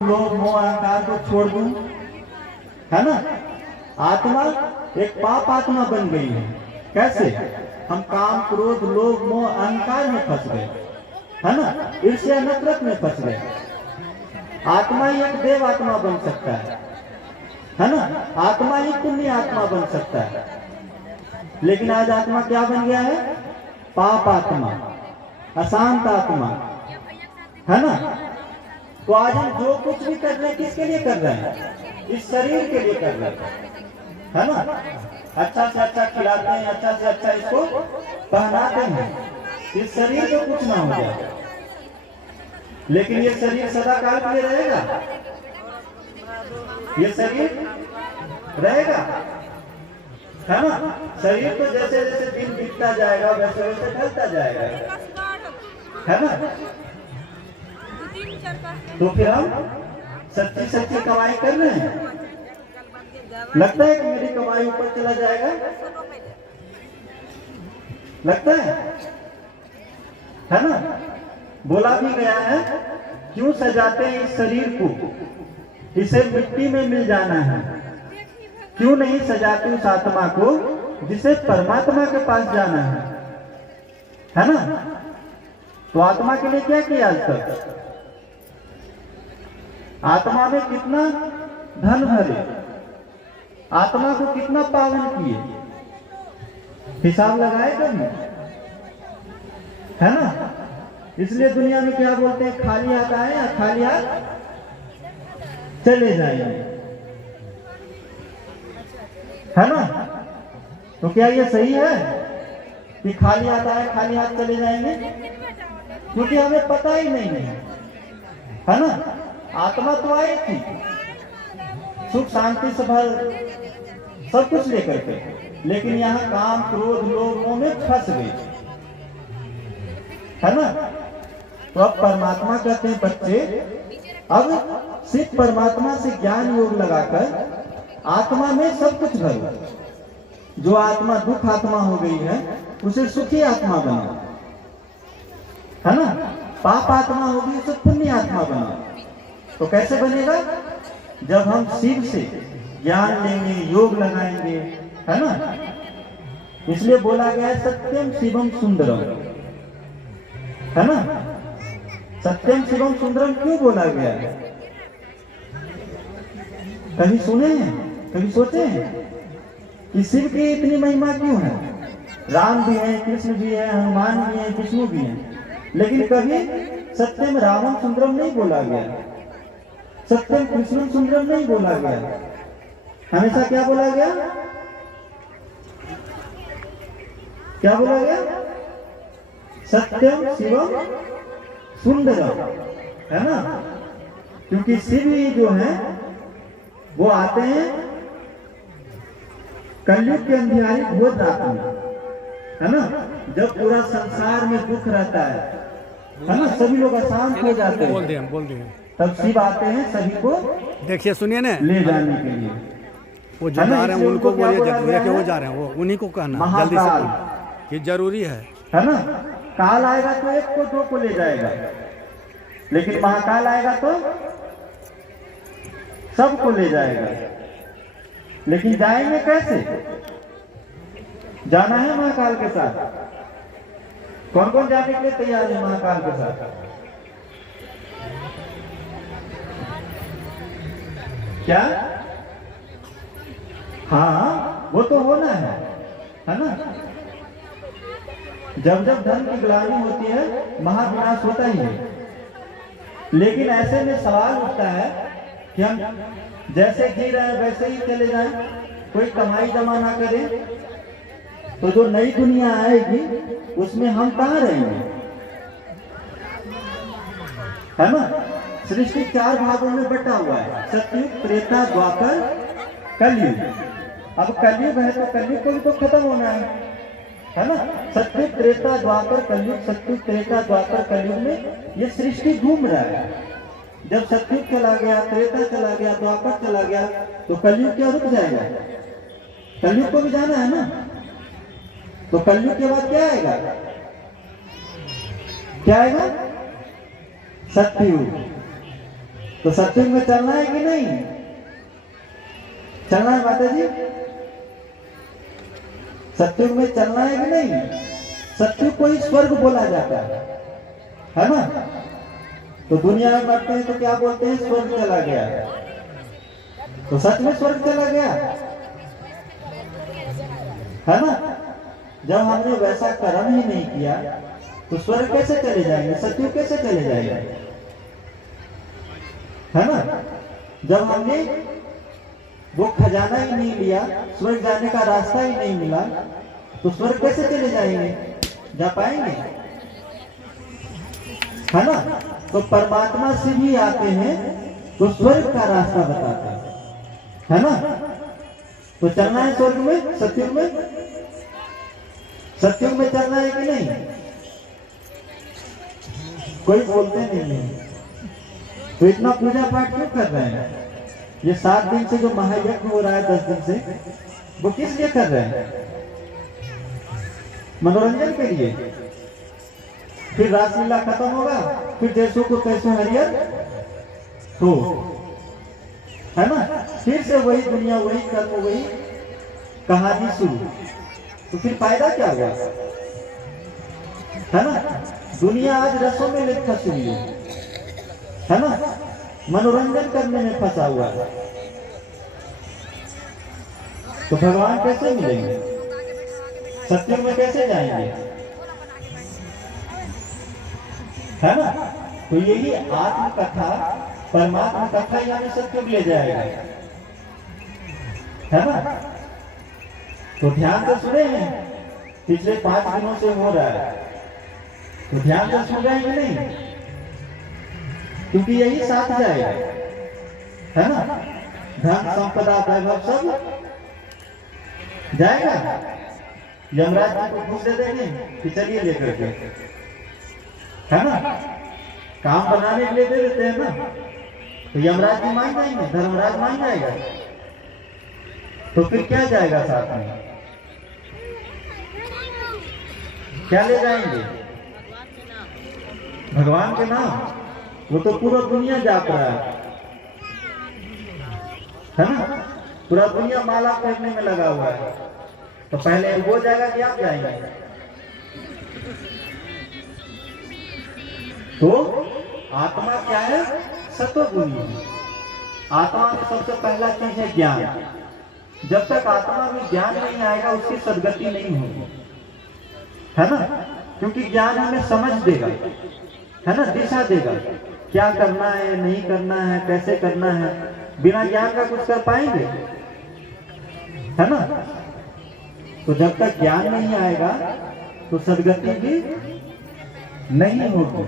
लोभ मोह अहंकार को छोड़ दूं, है ना। आत्मा एक पाप आत्मा बन गई है। कैसे? हम काम क्रोध लोभ मोह अहंकार में फंस गए, है ना, ईर्ष्या नफरत में फंस गए। आत्मा ही एक देव आत्मा बन सकता है ना। आत्मा ही पुण्य आत्मा बन सकता है। लेकिन आज आत्मा क्या बन गया है? पाप आत्मा, अशांत आत्मा, है ना। तो आज हम जो कुछ भी कर रहे हैं किसके लिए कर रहे हैं? इस शरीर के लिए कर रहे हैं, है ना। अच्छा से अच्छा खिलाते हैं, अच्छा से अच्छा इसको पहनाते हैं, इस शरीर को कुछ ना हो जाए। लेकिन ये शरीर सदा काल के लिए रहेगा? ये शरीर रहेगा, है ना। शरीर तो जैसे जैसे दिन बीतता जाएगा वैसे वैसे ढलता जाएगा, है ना। तो फिर हम सच्ची सच्ची कमाई कर रहे हैं। लगता है कि मेरी कमाई ऊपर चला जाएगा? लगता है ना। बोला भी गया है, क्यों सजाते हैं इस शरीर को, इसे मिट्टी में मिल जाना है। क्यों नहीं सजाते उस आत्मा को जिसे परमात्मा के पास जाना है ना। तो आत्मा के लिए क्या किया आज तक? आत्मा में कितना धन भरे, आत्मा को कितना पावन किए, हिसाब लगाए कभी, है ना। इसलिए दुनिया में क्या बोलते हैं, खाली हाथ आए या खाली हाथ चले जाएंगे, है ना। तो क्या ये सही है कि खाली हाथ आए खाली हाथ चले जाएंगे? क्योंकि हमें पता ही नहीं है ना। आत्मा तो आई थी सुख शांति से भर सब कुछ लेकर के, लेकिन यहाँ काम क्रोध लोभ मोह में फंस गई, है ना। तो अब परमात्मा कहते हैं बच्चे, अब सिर्फ परमात्मा से ज्ञान योग लगाकर आत्मा में सब कुछ भरो। जो आत्मा दुख आत्मा हो गई है उसे सुखी आत्मा बना, है ना। पाप आत्मा होगी उसे पुण्य आत्मा बना। तो कैसे बनेगा? जब हम शिव से ज्ञान लेंगे, योग लगाएंगे, है ना। इसलिए बोला गया है सत्यम शिवम सुंदरम, है ना। सत्यम शिवम सुंदरम क्यों बोला गया है? कभी सुने हैं, कभी सोचे हैं कि शिव की इतनी महिमा क्यों है? राम भी है, कृष्ण भी है, हनुमान भी है, विष्णु भी है, लेकिन कभी सत्यम रामम सुंदरम नहीं बोला गया, सत्यम कृष्ण सुंदरम नहीं बोला गया। हमेशा क्या बोला गया? क्या बोला गया? सत्यम शिवम सुंदरम, है ना। क्योंकि शिव ही जो है वो आते हैं कलयुग के अंधियारी घोर रात में, है ना। जब पूरा संसार में दुख रहता है ना, सभी लोग अशांत हो जाते हैं, बोल दिए तब शिव आते हैं सभी को, देखिए सुनिए ना, ले जाने के लिए। वो जो जा रहे हैं उनको बोलिए कि वो जा रहे हैं, वो उन्हीं को कहना जल्दी से कि जरूरी है ना। काल आएगा तो एक को दो को ले जाएगा, लेकिन महाकाल आएगा तो सबको ले जाएगा। लेकिन जाएंगे कैसे? जाना है महाकाल के साथ। कौन कौन जाने के लिए तैयार है महाकाल के साथ? क्या? हाँ, वो तो होना है ना। जब जब धन की ग्लानि होती है महाविनाश होता ही है। लेकिन ऐसे में सवाल उठता है कि हम जैसे जी रहे हैं वैसे ही चले जाएं, कोई कमाई जमा ना करें, तो जो नई दुनिया आएगी उसमें हम कहाँ रहेंगे, है ना। सृष्टि 4 भागों में बटा हुआ है, सतयुग त्रेता द्वापर कलयुग। अब कलयुग है तो कलयुग को भी तो खत्म होना है ना। सतयुग त्रेता द्वापर कलयुग, सतयुग त्रेता द्वापर कलयुग में ये सृष्टि घूम रहा है। जब सतयुग चला गया, त्रेता चला गया, द्वापर चला गया, तो कलयुग क्या रुक जाएगा? कलयुग को भी जाना है ना। तो कलयुग के बाद क्या आएगा? क्या आएगा? सतयुग। तो सत्युग में चलना है कि नहीं? चलना है माता जी? सत्युग में चलना है कि नहीं? सत्युग को ही स्वर्ग बोला जाता है ना? तो दुनिया में मरते हैं तो क्या बोलते हैं? स्वर्ग चला गया। तो सच में स्वर्ग चला गया है ना? जब हमने वैसा कर्म ही नहीं किया तो स्वर्ग कैसे चले जाएंगे? सत्युग कैसे चले जाएंगे? है ना? जब हमने वो खजाना ही नहीं लिया, स्वर्ग जाने का रास्ता ही नहीं मिला, तो स्वर्ग कैसे चले जाएंगे? जा पाएंगे? है ना? तो परमात्मा से भी आते हैं तो स्वर्ग का रास्ता बताते हैं, है ना? तो चलना है स्वर्ग में, सत्युग में? सत्युग में चलना है कि नहीं? कोई बोलते नहीं है। तो इतना पूजा पाठ क्यों कर रहे हैं? ये 7 दिन से जो महायज्ञ हो रहा है 10 दिन से, वो किस लिए कर रहे हैं? मनोरंजन के लिए। फिर रासलीला खत्म होगा, फिर जैसों को तैसों हरियर हो, है ना? फिर से वही दुनिया, वही कर्म, वही कहानी शुरू। तो फिर फायदा क्या हुआ? है ना? दुनिया आज रसों में लिप्त फंसी हुई है ना? मनोरंजन करने में फंसा हुआ है। तो भगवान कैसे मिलेंगे? सत्युग में कैसे जाएंगे? है ना? तो यही आत्म कथा, परमात्मा कथा यानी सत्युग ले जाएगा, है ना? तो ध्यान से सुने हैं, पिछले 5 दिनों से हो रहा है, तो ध्यान से सुन रहे हैं कि नहीं? क्योंकि यही साथ जाएगा, है ना? धन संपदा वैभव सब जाएगा। यमराज जी को घूस दे देंगे कि चलिए लेकर के, है ना? काम बनाने के लिए दे देते हैं ना, तो यमराज जी मान जाएंगे, धर्मराज मान जाएगा, तो फिर क्या जाएगा साथ में? क्या ले जाएंगे? भगवान के नाम। वो तो पूरा दुनिया जाप रहा है ना? पूरा दुनिया माला फेंकने में लगा हुआ है, तो पहले वो जाएगा कि आप जाएंगे? तो आत्मा क्या है? सत्वगुणी है। आत्मा में सबसे पहला चीज है ज्ञान। जब तक आत्मा में ज्ञान नहीं आएगा उसकी सदगति नहीं होगी, है ना? क्योंकि ज्ञान हमें समझ देगा, है ना? दिशा देगा, क्या करना है, नहीं करना है, कैसे करना है। बिना ज्ञान का कुछ कर पाएंगे? है ना? तो जब तक ज्ञान नहीं आएगा तो सदगति भी नहीं होगी,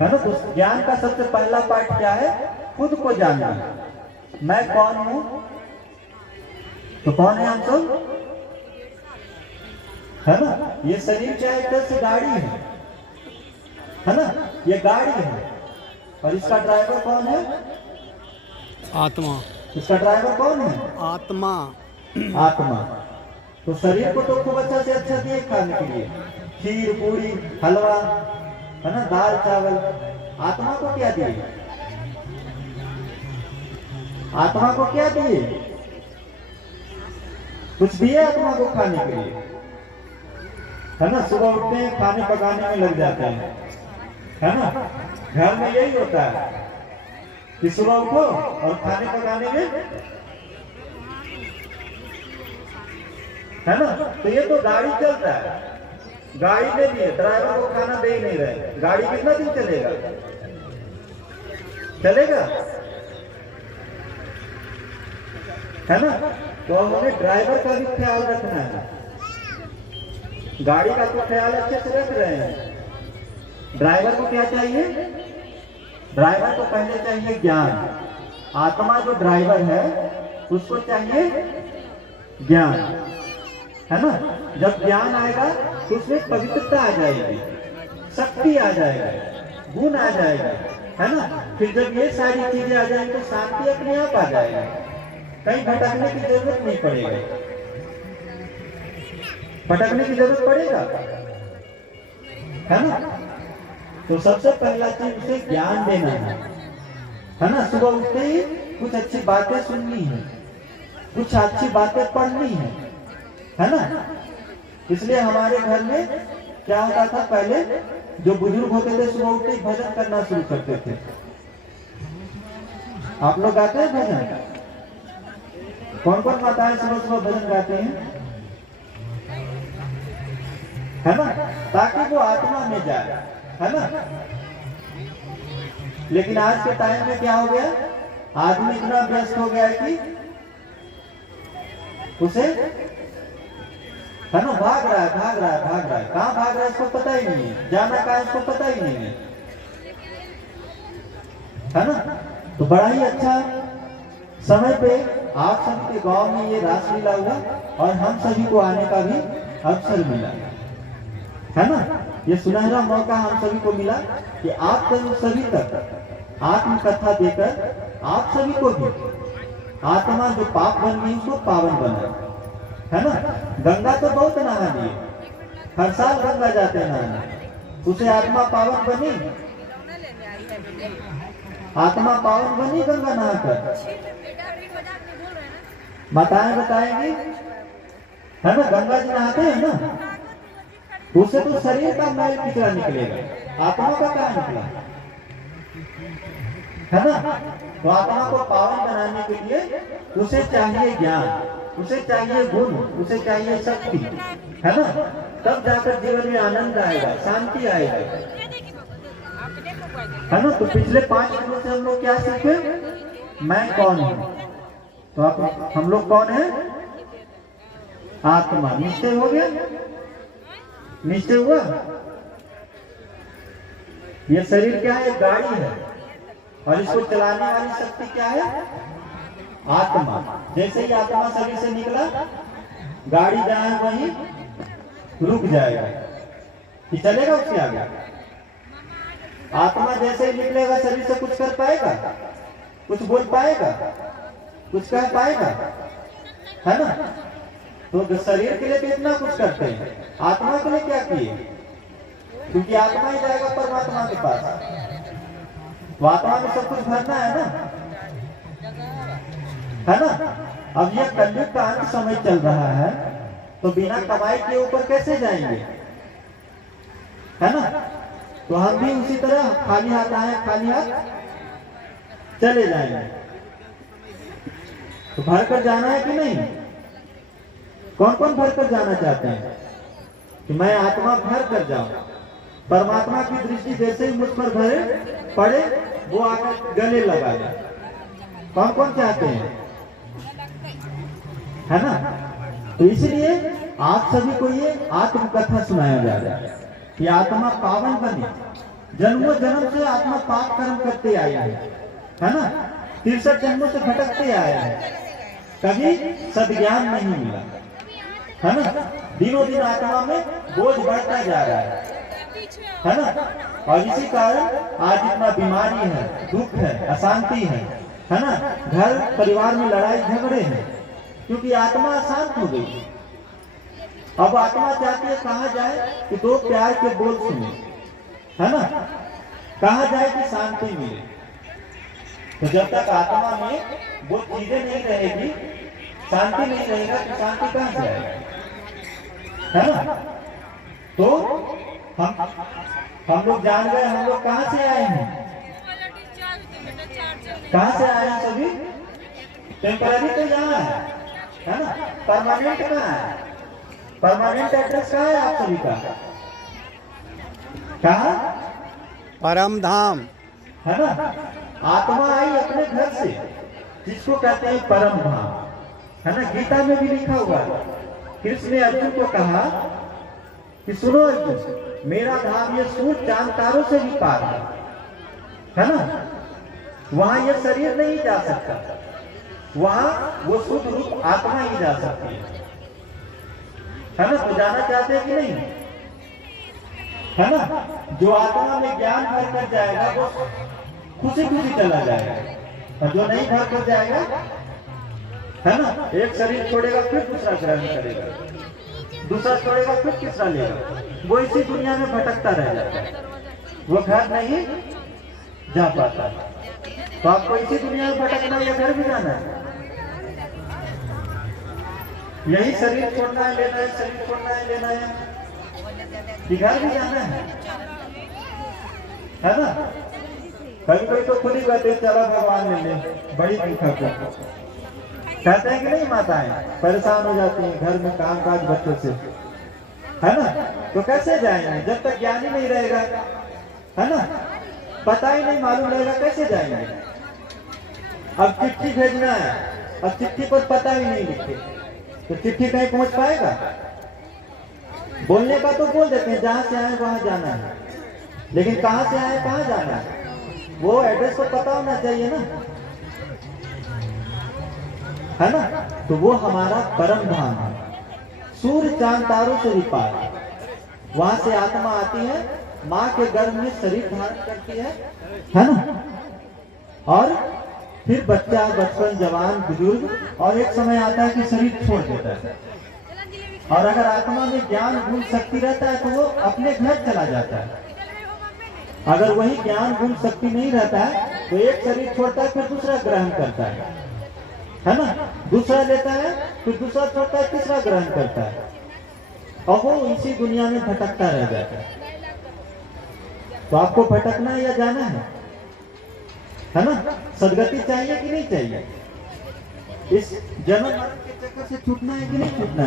है ना? तो ज्ञान का सबसे पहला पार्ट क्या है? खुद को जानना। मैं कौन हूं? तो कौन है हम सब? है ना? ये शरीर चाहे कैसे गाड़ी है ना? ये गाड़ी है और इसका ड्राइवर कौन है? आत्मा। इसका ड्राइवर कौन है? आत्मा। आत्मा। तो शरीर को तो खूब अच्छा से अच्छा दिए खाने के लिए, खीर पूरी हलवा, है ना, दाल चावल। आत्मा को क्या दिए? आत्मा को क्या दिए? कुछ दिए आत्मा को खाने के लिए, है ना? सुबह उठते हैं खाने पकाने में लग जाते हैं, है ना? घर में यही होता है कि सुबह उठो और खाने पकाने में, है ना? तो ये तो गाड़ी चलता है, गाड़ी में भी है, ड्राइवर को खाना दे ही नहीं रहे। गाड़ी कितना दिन चलेगा? चलेगा, है ना? तो हमें ड्राइवर का भी ख्याल रखना है। गाड़ी का तो ख्याल अच्छे से रख रहे हैं। ड्राइवर को क्या चाहिए? ड्राइवर को पहले चाहिए ज्ञान। आत्मा जो ड्राइवर है उसको चाहिए ज्ञान, है ना? जब ज्ञान आएगा तो उसमें पवित्रता आ जाएगी, शक्ति आ जाएगा, गुण आ जाएगा, है ना? फिर जब ये सारी चीजें आ जाएंगी तो शांति अपने आप आ जाएगा, कहीं भटकने की जरूरत नहीं पड़ेगा। भटकने की जरूरत पड़ेगा, है ना? तो सबसे पहला चीज उसे ज्ञान देना है ना। सुबह उठते ही कुछ अच्छी बातें सुननी है, कुछ अच्छी बातें पढ़नी है ना। इसलिए हमारे घर में क्या होता था, पहले जो बुजुर्ग होते थे सुबह उठते ही भजन करना शुरू करते थे। आप लोग गाते हैं भजन? कौन कौन माताएं सुबह सुबह भजन गाते हैं, है ना, ताकि वो आत्मा में जाए, है ना। लेकिन आज के टाइम में क्या हो गया, आदमी इतना व्यस्त हो गया है कि उसे, है ना, भाग रहा है कहाँ भाग रहा है इसको पता ही नहीं है, जाना कहाँ इसको पता ही नहीं है ना। तो बड़ा ही अच्छा समय पे आप सभी के गांव में ये रासलीला हुआ और हम सभी को आने का भी अवसर मिला, है ना। ये सुनहरा मौका हम सभी को मिला कि आप सभी तक आत्मकथा देकर आप सभी को भी आत्मा जो पाप बन गई उसको पावन बनाए, है ना। गंगा तो बहुत नहा लिए, हर साल गंगा जाते हैं नहाने, उसे आत्मा पावन बनी, आत्मा पावन बनी गंगा नहाकर। माताएं बताएंगी, है ना, गंगा जी नहाते हैं ना, उससे तो शरीर का मैल किचड़ा निकलेगा, आत्मा का क्या निकला, है ना। तो आत्मा को पावन बनाने के लिए उसे चाहिए ज्ञान, उसे चाहिए गुण, उसे चाहिए शक्ति, है ना। तब जाकर जीवन में आनंद आएगा, शांति आएगा, है ना। तो पिछले 5 दिनों से हम लोग क्या सीखे, मैं कौन हूँ। तो आप हम लोग कौन है, आत्मा। निश्चय हो गया, निश्चय हुआ। ये शरीर क्या है, गाड़ी है, और इसको चलाने वाली शक्ति क्या है, आत्मा। जैसे ही आत्मा शरीर से निकला, गाड़ी जाए वहीं रुक जाएगा कि चलेगा उसके आगे। आत्मा जैसे ही निकलेगा शरीर से कुछ कर पाएगा, कुछ बोल पाएगा, कुछ कह पाएगा, है ना। तो शरीर के लिए तो इतना कुछ करते हैं, आत्मा के लिए क्या किए, क्योंकि आत्मा ही जाएगा परमात्मा के पास, तो आत्मा में सब कुछ भरना है ना, है ना। अब यह कलयुग का अंत समय चल रहा है, तो बिना कमाई के ऊपर कैसे जाएंगे, है ना। तो हम भी उसी तरह खाली हाथ आए खाली हाथ चले जाएंगे। तो भर कर जाना है कि नहीं, कौन कौन भर कर जाना चाहते हैं कि मैं आत्मा भर कर जाऊं, परमात्मा की दृष्टि जैसे ही मुझ पर भरे पड़े वो आकर गले लगा ले, कौन कौन चाहते हैं, है ना। तो इसलिए आप सभी को ये आत्मकथा सुनाया जा रहा है कि आत्मा पावन बने। जन्मों जन्म से आत्मा पाप कर्म करते आए है ना, 63 जन्मों से भटकते आए हैं, कभी सद्ज्ञान नहीं मिला, है ना। दिनों दिन आत्मा में बोझ बढ़ता जा रहा है ना। और इसी कारण आज इतना बीमारी है, दुख है, अशांति है ना। घर परिवार में लड़ाई झगड़े हैं, क्योंकि आत्मा अशांत हो गई। अब आत्मा चाहती है कहाँ जाए कि 2 प्यार के बोल सुने, है ना, कहाँ जाए कि शांति मिले। तो जब तक आत्मा में वो चीजें नहीं रहेगी, शांति नहीं रहेगा, तो शांति कहाँ जाएगा, है ना। तो हम लोग जान गए हम लोग कहाँ से आए हैं, कहाँ से आए हैं सभी। टेम्पररी तो यहाँ है ना, परमानेंट कहाँ है, परमानेंट एड्रेस कहाँ है आप सभी का, कहाँ, परम धाम, है ना। आत्मा आई अपने घर से, जिसको कहते हैं परम धाम, है ना। गीता में भी लिखा हुआ है, कृष्ण ने अर्जुन को कहा कि सुनो अर्जुन, मेरा धाम ये सूर्य चांद तारों से भी पार है ना। वहां ये शरीर नहीं जा सकता, वहां वो शुद्ध रूप आत्मा ही जा सकती है ना। तो जाना चाहते हैं कि नहीं, है ना। जो आत्मा में ज्ञान भर कर जाएगा वो खुशी खुशी चला जाएगा, और जो नहीं भर कर जाएगा, है ना, एक शरीर छोड़ेगा फिर दूसरा ग्रहण करेगा, दूसरा छोड़ेगा फिर तीसरा लेगा, वो इसी दुनिया में भटकता रह जाता है, वो घर नहीं जा पाता। तो आपको इसी दुनिया में भटकना है या घर भी जाना है? यही शरीर छोड़ना है, लेना है, शरीर छोड़ना है, लेना है, कि घर भी जाना है ना? कभी कभी तो खुद ही कहते चलो भगवान ले ले, बड़ी दिक्कत है, कहते हैं कि नहीं माताएं परेशान हो जाती हैं घर में काम काज बच्चों से, है ना? तो कैसे जाएंगे जब तक ज्ञान ही नहीं रहेगा, है ना? पता ही नहीं मालूम रहेगा, कैसे जाएंगे? अब चिट्ठी भेजना है, अब चिट्ठी पर पता ही नहीं लिखे तो चिट्ठी कहीं पहुंच पाएगा? बोलने का तो बोल देते हैं जहां से आए वहां जाना है, लेकिन कहां से आए कहां जाना है वो एड्रेस तो पता होना चाहिए ना, है ना? तो वो हमारा परम धाम है, सूर्य चांद तारों से भी पार। वहां से आत्मा आती है, माँ के गर्भ में शरीर धारण करती है ना? और फिर बच्चा, बचपन, जवान, बुजुर्ग, और एक समय आता है कि शरीर छोड़ देता है। और अगर आत्मा में ज्ञान गुण शक्ति रहता है तो वो अपने घर चला जाता है। अगर वही ज्ञान गुण शक्ति नहीं रहता है तो एक शरीर छोड़ता है, फिर दूसरा ग्रहण करता है ना? दूसरा लेता है, फिर दूसरा छोड़ता है, तीसरा ग्रहण करता है, और वो इसी दुनिया में भटकता रह जाता है। तो आपको भटकना है या जाना है ना? सदगति चाहिए कि नहीं चाहिए? इस जन्म मरण के चक्कर से छूटना है कि नहीं छूटना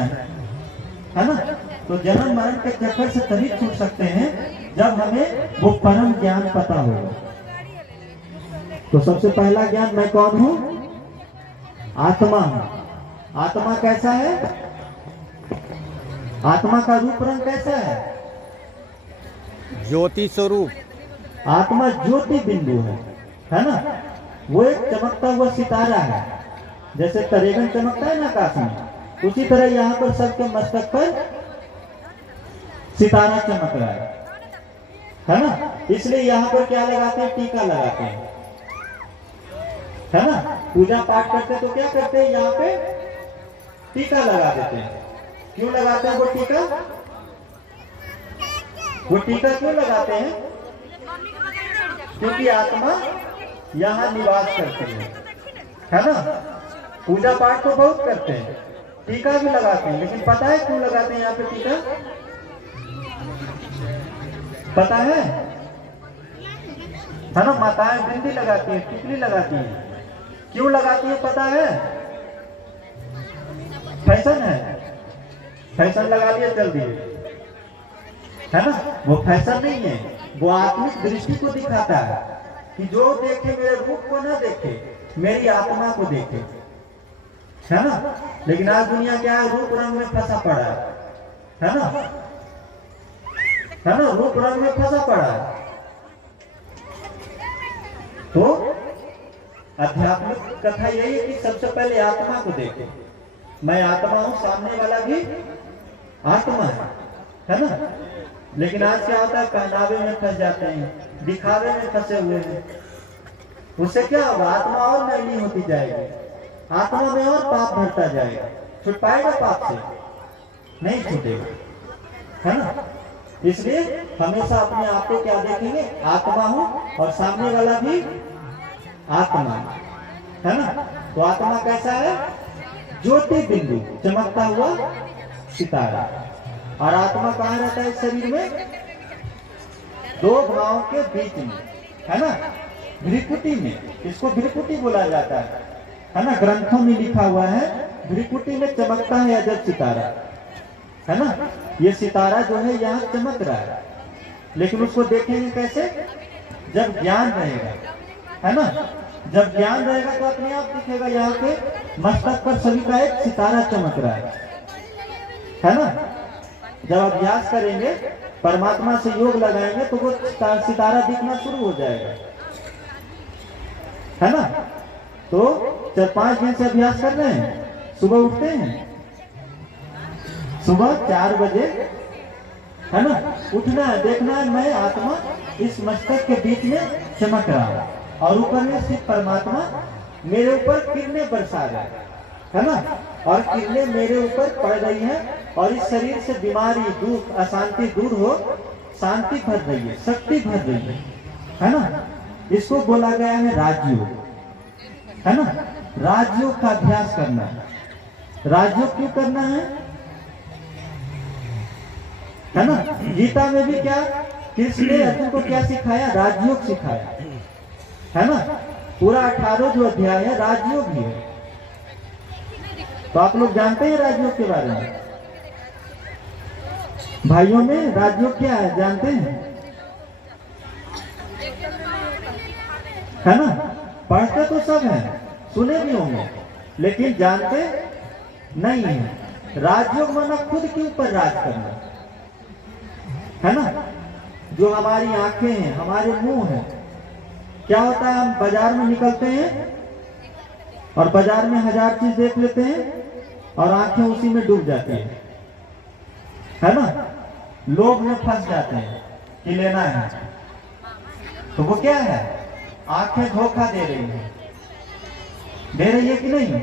है ना? तो जन्म मरण के चक्कर से तभी छूट सकते हैं जब हमें वो परम ज्ञान पता होगा। तो सबसे पहला ज्ञान मैं कौन हूं? आत्मा हूं। आत्मा कैसा है? आत्मा का रूप रंग कैसा है? ज्योति स्वरूप। आत्मा ज्योति बिंदु है ना? वो एक चमकता हुआ सितारा है, जैसे तरेगन चमकता है ना आकाश में, उसी तरह यहाँ पर सबके मस्तक पर सितारा चमक रहा है ना? इसलिए यहाँ पर क्या लगाते हैं? टीका लगाते हैं, है ना? पूजा पाठ करते तो क्या करते हैं? यहाँ पे टीका लगा देते हैं। क्यों लगाते हैं वो टीका? वो टीका क्यों लगाते हैं? क्योंकि आत्मा यहाँ निवास करती है ना? पूजा पाठ तो बहुत करते हैं, टीका भी लगाते हैं, लेकिन पता है क्यों लगाते हैं यहाँ पे टीका? पता है ना? माताएं बिंदी लगाती है, टिकली लगाती है, क्यों लगाती है पता है? फैशन है, फैशन लगा लिया चल दिए, है ना? वो फैशन नहीं है, वो आत्मिक दृष्टि को दिखाता है कि जो देखे मेरे रूप को ना देखे, मेरी आत्मा को देखे, है ना? लेकिन आज दुनिया क्या है? रूप रंग में फंसा पड़ा है ना? है ना? रूप रंग में फंसा पड़ा है। तो आध्यात्मिक कथा यही है कि सबसे पहले आत्मा को देखे, मैं आत्मा हूं, सामने वाला भी आत्मा है ना? लेकिन आज क्या होता है? पहनावे में फंस जाते हैं, दिखावे में फंसे हुए हैं। उससे क्या होगा? आत्मा और मैली होती जाएगी, आत्मा में और पाप भरता जाएगा। छूट पाएगा पाप से? नहीं छूटेगा, है ना? इसलिए हमेशा अपने आप को क्या देखेंगे? आत्मा हूं, और सामने वाला भी आत्मा है ना? तो आत्मा कैसा है? ज्योति बिंदु, चमकता हुआ सितारा। और आत्मा कहाँ रहता है? शरीर में दो भावों के बीच में, है ना? भ्रिकुटी में, इसको भ्रिकुटी बोला जाता है ना? ग्रंथों में लिखा हुआ है भ्रिकुटी में चमकता है अजब सितारा, है ना? ये सितारा जो है यहाँ चमक रहा है, लेकिन उसको देखेंगे कैसे? जब ज्ञान रहेगा, है ना? जब ज्ञान रहेगा तो अपने आप दिखेगा। यहाँ पे मस्तक पर सभी का एक सितारा चमक रहा है ना? जब अभ्यास करेंगे, परमात्मा से योग लगाएंगे तो वो सितारा दिखना शुरू हो जाएगा, है ना? तो 4-5 दिन से अभ्यास कर रहे हैं। सुबह उठते हैं, सुबह 4 बजे, है ना? उठना है, देखना है मैं आत्मा इस मस्तक के बीच में चमक रहा है, और ऊपर में सिर्फ परमात्मा मेरे ऊपर किरणें बरसा रहा है ना? और किरणें मेरे ऊपर पड़ रही हैं, और इस शरीर से बीमारी, दुख, अशांति दूर हो, शांति भर रही है, शक्ति भर रही है ना? इसको बोला गया है राजयोग। है ना, राजयोग का अभ्यास करना है। राजयोग क्यों करना है ना। गीता में भी क्या कृष्ण ने अर्जुन को क्या सिखाया, राजयोग सिखाया, है ना। पूरा 18 जो अध्याय है राजयोग ही है। तो आप लोग जानते हैं राजयोग के बारे में? भाइयों में राजयोग क्या है जानते हैं? है ना, पढ़ते तो सब हैं, सुने भी होंगे, लेकिन जानते नहीं है। राजयोग माना खुद के ऊपर राज करना, है ना। जो हमारी आंखें हैं, हमारे मुंह हैं, क्या होता है, हम बाजार में निकलते हैं और बाजार में 1000 चीज देख लेते हैं और आंखें उसी में डूब जाती है ना। लोग में फंस जाते हैं कि लेना है, तो वो क्या है, आंखें धोखा दे रही है, दे रही है कि नहीं,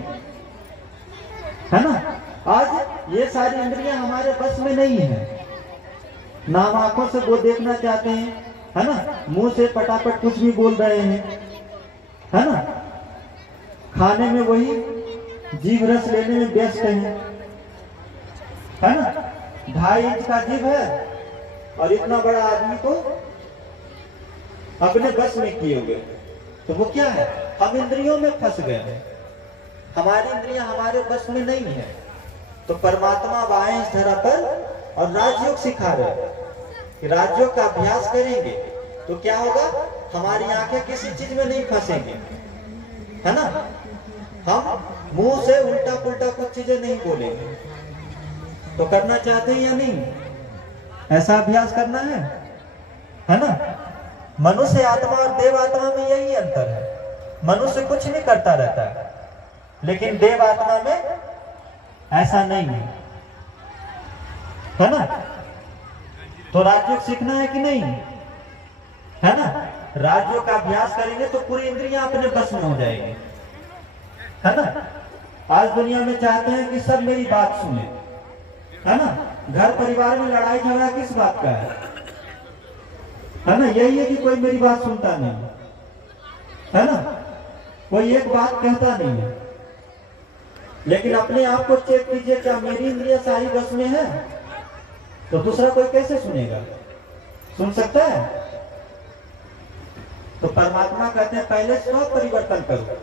है ना। आज ये सारी इंद्रियां हमारे बस में नहीं है। ना हम आंखों से वो देखना चाहते हैं, है ना, मुंह से पटापट कुछ भी बोल रहे हैं, है ना। खाने में वही जीभ रस लेने में व्यस्त है ना। 2.5 इंच का जीभ है और इतना बड़ा आदमी को अपने बस में किए हुए, तो वो क्या है, हम इंद्रियों में फंस गए हैं। हमारी इंद्रियां हमारे बस में नहीं है। तो परमात्मा आए इस धरा पर और राजयोग सिखा रहे हैं कि राजयोग का अभ्यास करेंगे तो क्या होगा, हमारी आंखें किसी चीज में नहीं फंसेंगे, है ना। हम मुंह से उल्टा पुल्टा कुछ चीजें नहीं बोलेंगे। तो करना चाहते हैं या नहीं, ऐसा अभ्यास करना है ना। मनुष्य आत्मा और देव आत्मा में यही अंतर है। मनुष्य कुछ नहीं करता रहता है, लेकिन देव आत्मा में ऐसा नहीं है ना। तो राजयोग सीखना है कि नहीं, है ना। राजयोग का अभ्यास करेंगे तो पूरी इंद्रियां अपने बस में हो जाएगी, है ना। आज दुनिया में चाहते हैं कि सब मेरी बात सुने, है ना। घर परिवार में लड़ाई झगड़ा किस बात का है ना, यही है कि कोई मेरी बात सुनता नहीं, है ना, कोई एक बात कहता नहीं है। लेकिन अपने आप को चेक कीजिए, क्या मेरी इंद्रियां सारी बस में है, तो दूसरा कोई कैसे सुनेगा, सुन सकता है। तो परमात्मा कहते हैं पहले स्व परिवर्तन करो,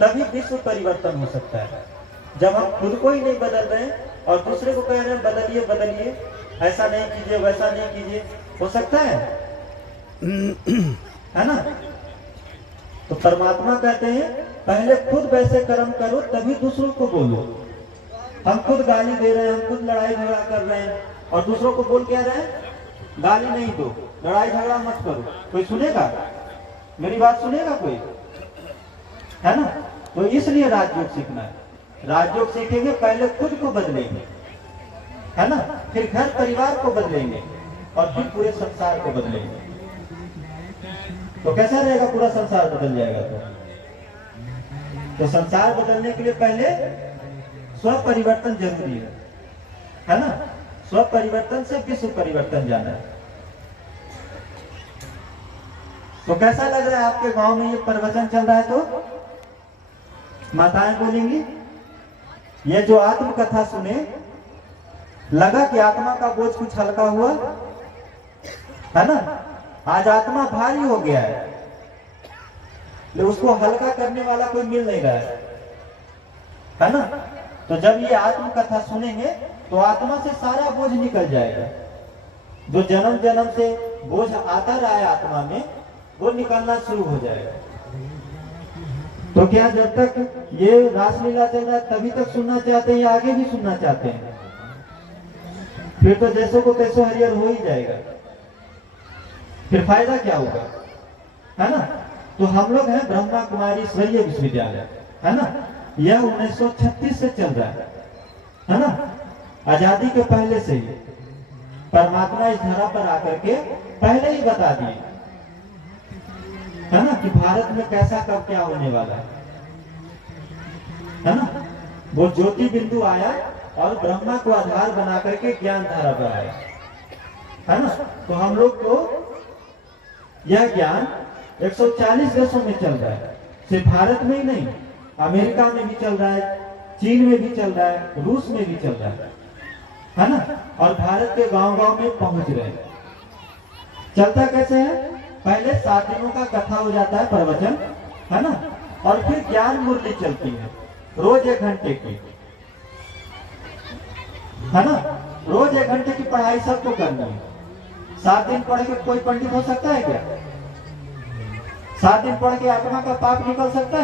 तभी विश्व परिवर्तन हो सकता है। जब हम खुद को ही नहीं बदल रहे और दूसरे को कह रहे हैं बदलिए बदलिए, ऐसा नहीं कीजिए वैसा नहीं कीजिए, हो सकता है ना। तो परमात्मा कहते हैं पहले खुद वैसे कर्म करो तभी दूसरों को बोलो। हम खुद गाली दे रहे हैं, हम खुद लड़ाई झगड़ा कर रहे हैं और दूसरों को बोल क्या रहे हैं, गाली नहीं दो, लड़ाई झगड़ा मत करो। कोई सुनेगा, मेरी बात सुनेगा कोई, है ना। तो इसलिए राजयोग सीखना है। राजयोग सीखेंगे पहले खुद को बदलेंगे, है ना, फिर घर परिवार को बदलेंगे और फिर पूरे संसार को बदलेंगे। तो कैसा रहेगा, पूरा संसार बदल जाएगा। तो संसार बदलने के लिए पहले स्व परिवर्तन जरूरी है ना। स्व परिवर्तन से विश्व परिवर्तन जाना है। तो कैसा लग रहा है आपके गांव में ये प्रवचन चल रहा है? तो माताएं बोलेंगी, ये जो आत्म कथा सुने लगा कि आत्मा का बोझ कुछ हल्का हुआ, है ना। आज आत्मा भारी हो गया है, लेकिन उसको हल्का करने वाला कोई मिल नहीं रहा है ना। तो जब ये आत्म कथा सुनेंगे तो आत्मा से सारा बोझ निकल जाएगा। जो जन्म जन्म से बोझ आता रहा है आत्मा में, वो निकलना शुरू हो जाएगा। तो क्या जब तक ये रासलीला चल रहा है तभी तक सुनना चाहते हैं या आगे भी सुनना चाहते हैं? फिर तो जैसो को तैसो हरियर हो ही जाएगा, फिर फायदा क्या होगा, है ना। तो हम लोग हैं ब्रह्मा कुमारी ईश्वरीय विश्वविद्यालय, है ना। यह 1936 से चल रहा है ना। आजादी के पहले से ही परमात्मा इस धरा पर आकर के पहले ही बता दिए, है ना, कि भारत में कैसा कब क्या होने वाला है ना। वो ज्योति बिंदु आया और ब्रह्मा को आधार बना करके ज्ञान धारा पर आया, है ना। तो हम लोग को यह ज्ञान 140 देशों में चल रहा है, सिर्फ भारत में ही नहीं, अमेरिका में भी चल रहा है, चीन में भी चल रहा है, रूस में भी चल रहा है ना। और भारत के गांव-गांव में पहुंच रहे हैं। चलता कैसे है? पहले 7 दिनों का कथा हो जाता है, प्रवचन, है ना, और फिर ज्ञान मुरली चलती है रोज 1 घंटे की, है ना। रोज 1 घंटे की पढ़ाई सबको करनी है। 7 दिन पढ़ के कोई पंडित हो सकता है क्या? 7 दिन पढ़ के आत्मा का पाप निकल सकता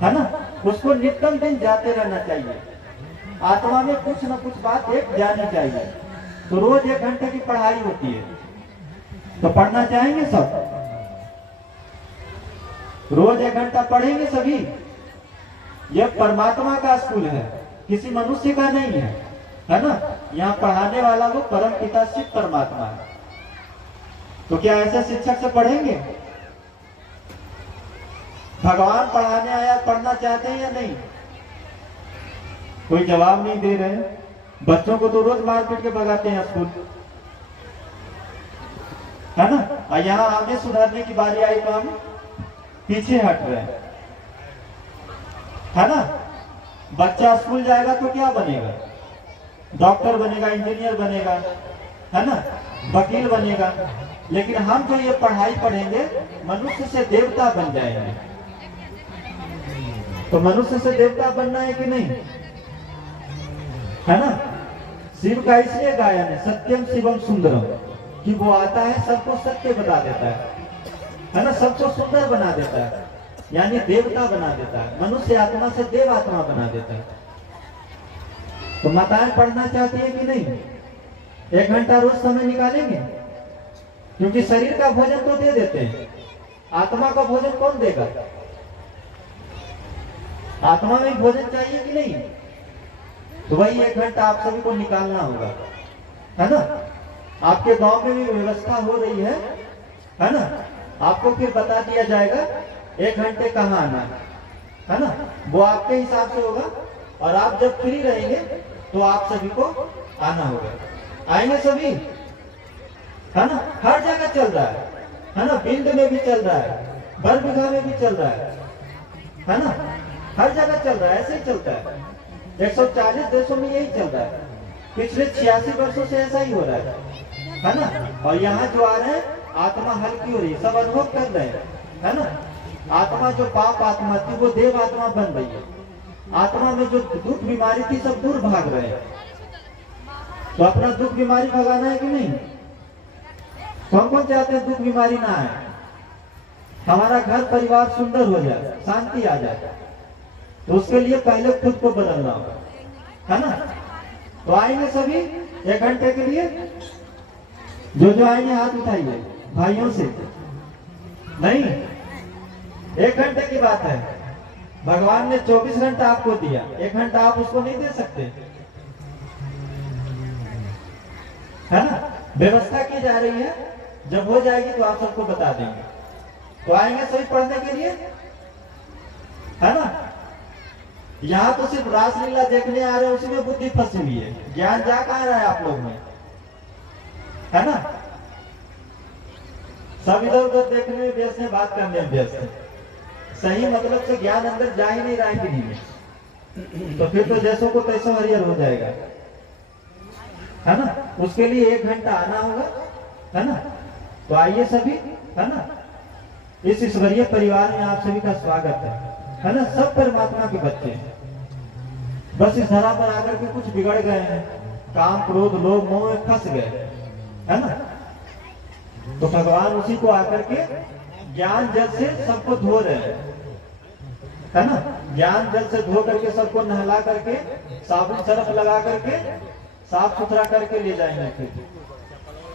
है ना। उसको नित्यम दिन जाते रहना चाहिए। आत्मा में कुछ न कुछ बात एक जानी चाहिए। तो रोज 1 घंटे की पढ़ाई होती है, तो पढ़ना चाहेंगे सब? रोज 1 घंटा पढ़ेंगे सभी? यह परमात्मा का स्कूल है, किसी मनुष्य का नहीं है ना। यहाँ पढ़ाने वाला वो परम पिता शिव परमात्मा है। तो क्या ऐसे शिक्षक से पढ़ेंगे? भगवान पढ़ाने आया, पढ़ना चाहते हैं या नहीं? कोई जवाब नहीं दे रहे। बच्चों को तो रोज मार पीट के भगाते हैं स्कूल, है ना। और यहाँ हमें सुधारने की बारी आई तो हम पीछे हट रहे हैं, है ना। बच्चा स्कूल जाएगा तो क्या बनेगा? डॉक्टर बनेगा, इंजीनियर बनेगा, है ना, वकील बनेगा। लेकिन हम जो ये पढ़ाई पढ़ेंगे, मनुष्य से देवता बन जाएंगे। तो मनुष्य से देवता बनना है कि नहीं, है ना। शिव का इसलिए गायन है, सत्यम शिवम सुंदरम, कि वो आता है सबको सत्य बता देता है ना, सबको सुंदर बना देता है, यानी देवता बना देता है। मनुष्य आत्मा से देव आत्मा बना देता है। तो माताएं पढ़ना चाहती है कि नहीं? 1 घंटा रोज समय निकालेंगे? क्योंकि शरीर का भोजन तो दे देते हैं, आत्मा का भोजन कौन देगा? आत्मा में भोजन चाहिए कि नहीं? तो वही 1 घंटा आप सभी को निकालना होगा, है ना। आपके गांव में भी व्यवस्था हो रही है ना। आपको फिर बता दिया जाएगा 1 घंटे कहाँ आना है ना। वो आपके हिसाब से होगा, और आप जब फ्री रहेंगे तो आप सभी को आना होगा। आएंगे सभी, है ना। हर जगह चल रहा है ना। बिंद में भी चल रहा है, बरबीघा में भी चल रहा है ना। हर जगह चल रहा है, ऐसे ही चलता है। 140 देशों में यही चल रहा है। पिछले 86 वर्षों से ऐसा ही हो रहा है ना। और यहाँ जो आ रहे हैं, आत्मा हल्की हो रही है, सब अनुभव कर रहे हैं, है ना। आत्मा जो पाप आत्मा थी वो देव आत्मा बन रही है। आत्मा में जो दुख बीमारी थी सब दूर भाग रहे हैं। तो अपना दुख बीमारी भगाना है कि नहीं? कौन कौन चाहते हैं दुख बीमारी ना आए, हमारा घर परिवार सुंदर हो जाए, शांति आ जाए? तो उसके लिए पहले खुद को बदलना होगा, है ना। तो आएंगे सभी 1 घंटे के लिए? जो आएंगे हाथ उठाइए भाइयों से। नहीं, 1 घंटे की बात है। भगवान ने 24 घंटा आपको दिया, 1 घंटा आप उसको नहीं दे सकते, है ना। व्यवस्था की जा रही है, जब हो जाएगी तो आप सबको बता देंगे। तो आएंगे सभी पढ़ने के लिए, है ना। यहाँ तो सिर्फ रासलीला देखने आ रहे हैं, उसी में बुद्धि फंसी हुई है। ज्ञान जा कहाँ रहा है आप लोग में, है ना। सब इधर उधर देखने में व्यस्त है, बात करने में व्यस्त है। सही मतलब से ज्ञान अंदर जा ही नहीं रहा है कि नहीं। तो फिर तो जैसों को तैसों हरियर हो जाएगा, है ना। उसके लिए 1 घंटा आना होगा, है ना। तो आइए सभी, है ना। इस ईश्वरीय परिवार में आप सभी का स्वागत है ना। सब परमात्मा के बच्चे हैं। बस इस धरा पर आकर के कुछ बिगड़ गए हैं, काम क्रोध लोभ मोह में फंस गए, है ना। तो भगवान उसी को आकर के ज्ञान जल से सबको धो रहे हैं, है ना। ज्ञान जल से धो करके सबको नहला करके, साबुन सरफ लगा करके साफ सुथरा करके ले जाएंगे। फिर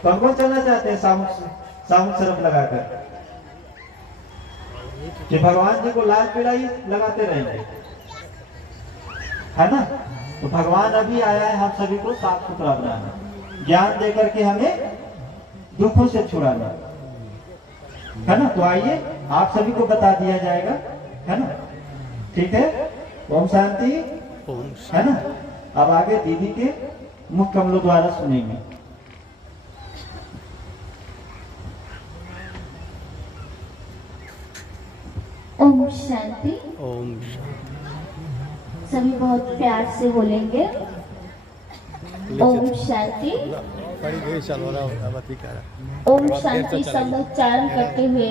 कौन कौन चलना चाहते हैं साबुन सरफ लगाकर, कि भगवान जी को लाल पीला ही लगाते रहेंगे, है ना। तो भगवान अभी आया है हम सभी को साफ सुथरा बनाना, ज्ञान देकर के हमें दुखों से छुड़ाना, है ना। तो आइए आप सभी को बता दिया जाएगा, है ना। ठीक है, ओम शांति, है ना। अब आगे दीदी के मुख कमलों द्वारा सुनेंगे। ओम शांति। ओम सभी बहुत प्यार से बोलेंगे ओम शांति। बड़ी देर चल रहा है, अब ठीक है। ओम शांति शब्द उच्चारण करते हुए